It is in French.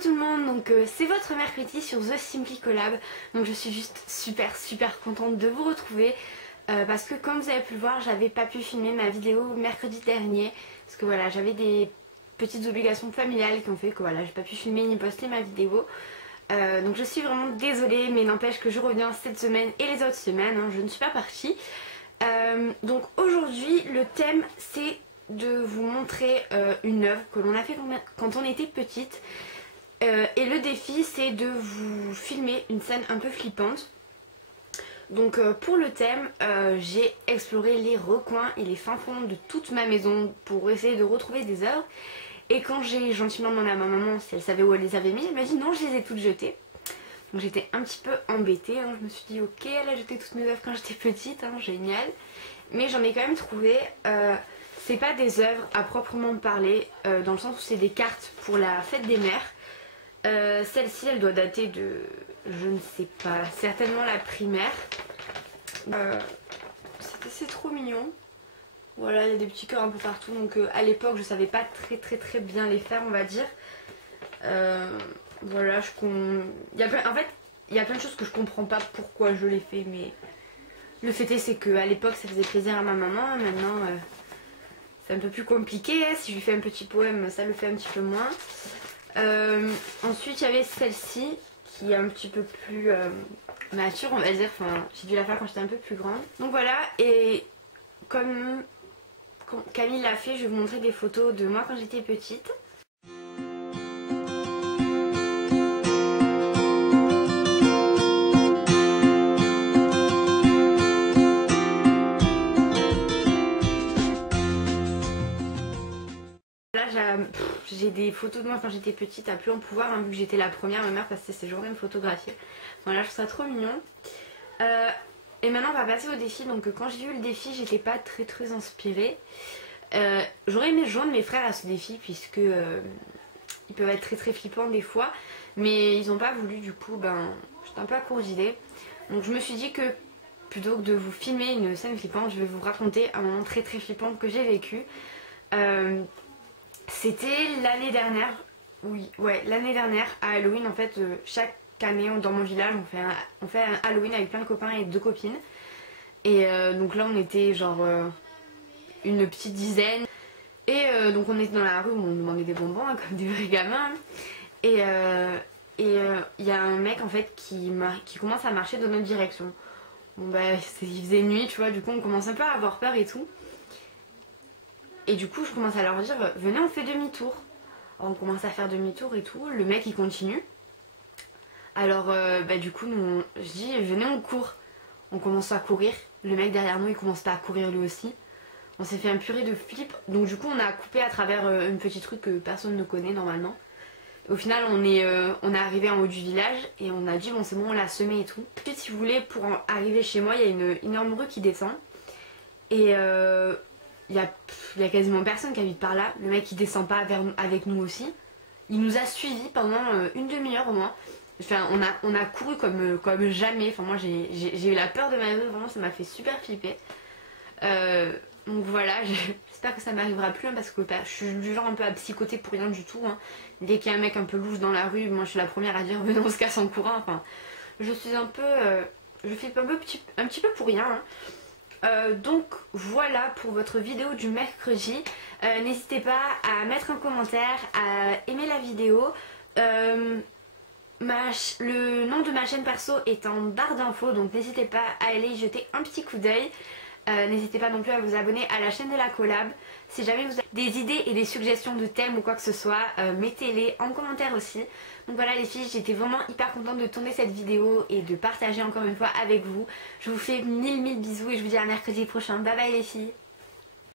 tout le monde, donc c'est votre mercredi sur The Simply Collab. Donc je suis juste super contente de vous retrouver parce que comme vous avez pu le voir, j'avais pas pu filmer ma vidéo mercredi dernier parce que voilà, j'avais des petites obligations familiales qui ont fait que voilà, j'ai pas pu filmer ni poster ma vidéo. Donc je suis vraiment désolée, mais n'empêche que je reviens cette semaine et les autres semaines, hein, je ne suis pas partie. Donc aujourd'hui le thème c'est de vous montrer une œuvre que l'on a fait quand on était petite. Et le défi c'est de vous filmer une scène un peu flippante. Donc pour le thème j'ai exploré les recoins et les fins fonds de toute ma maison pour essayer de retrouver des œuvres. Et quand j'ai gentiment demandé à ma maman si elle savait où elle les avait mis, elle m'a dit non, je les ai toutes jetées. Donc j'étais un petit peu embêtée, hein. Je me suis dit ok, elle a jeté toutes mes œuvres quand j'étais petite, hein, génial. Mais j'en ai quand même trouvé, c'est pas des œuvres à proprement parler, dans le sens où c'est des cartes pour la fête des mères. Celle-ci elle doit dater de, je ne sais pas, certainement la primaire. C'est trop mignon. Voilà, il y a des petits cœurs un peu partout, donc à l'époque je savais pas très bien les faire, on va dire. Voilà, en fait il y a plein de choses que je comprends pas pourquoi je les fais, mais le fait est c'est qu'à l'époque ça faisait plaisir à ma maman. Maintenant c'est un peu plus compliqué, si je lui fais un petit poème ça le fait un petit peu moins. Ensuite il y avait celle-ci qui est un petit peu plus mature, on va dire, enfin j'ai dû la faire quand j'étais un peu plus grande. Donc voilà, et comme Camille l'a fait, je vais vous montrer des photos de moi quand j'étais petite. Là j'ai des photos de moi quand j'étais petite à plus en pouvoir, hein, vu que j'étais la première, ma mère passait ses journées à me photographier. Voilà, je trouve ça trop mignon. Et maintenant on va passer au défi. Donc quand j'ai vu le défi j'étais pas très inspirée. J'aurais aimé joindre mes frères à ce défi puisque ils peuvent être très flippants des fois, mais ils n'ont pas voulu, du coup ben j'étais un peu à court d'idées. Donc je me suis dit que plutôt que de vous filmer une scène flippante, je vais vous raconter un moment très flippant que j'ai vécu. C'était l'année dernière, oui, ouais, l'année dernière à Halloween. En fait chaque année dans mon village on fait un Halloween avec plein de copains et de copines. Et donc là on était genre une petite dizaine. Et donc on était dans la rue où on demandait des bonbons, hein, comme des vrais gamins. Et il y a un mec en fait qui commence à marcher dans notre direction. Bon bah il faisait nuit, tu vois, du coup on commence un peu à avoir peur et tout. Et du coup je commence à leur dire venez on fait demi-tour. On commence à faire demi-tour et tout, le mec il continue. Alors bah du coup je dis venez on court. On commence à courir, le mec derrière nous il commence pas à courir lui aussi. On s'est fait un purée de flip, donc du coup on a coupé à travers une petite rue que personne ne connaît normalement. Au final on est arrivé en haut du village et on a dit bon c'est bon, on l'a semé et tout. Ensuite si vous voulez, pour arriver chez moi il y a une énorme rue qui descend. Et il y a quasiment personne qui habite par là. Le mec il descend pas avec nous aussi. Il nous a suivis pendant une demi-heure au moins. Enfin on a couru comme jamais. Enfin moi j'ai eu la peur de ma vie, vraiment ça m'a fait super flipper. Donc voilà, j'espère que ça m'arrivera plus, hein, parce que je suis du genre un peu à psychoter pour rien du tout, hein. Dès qu'il y a un mec un peu louche dans la rue, moi je suis la première à dire venez on se casse en courant. Enfin je suis un peu je fais un petit peu pour rien, hein. Donc voilà pour votre vidéo du mercredi. N'hésitez pas à mettre un commentaire, à aimer la vidéo. Le nom de ma chaîne perso est en barre d'infos, donc n'hésitez pas à aller y jeter un petit coup d'œil. N'hésitez pas non plus à vous abonner à la chaîne de la collab. Si jamais vous avez des idées et des suggestions de thèmes ou quoi que ce soit, mettez-les en commentaire aussi. Donc voilà les filles, j'étais vraiment hyper contente de tourner cette vidéo et de partager encore une fois avec vous. Je vous fais mille bisous et je vous dis à mercredi prochain. Bye bye les filles.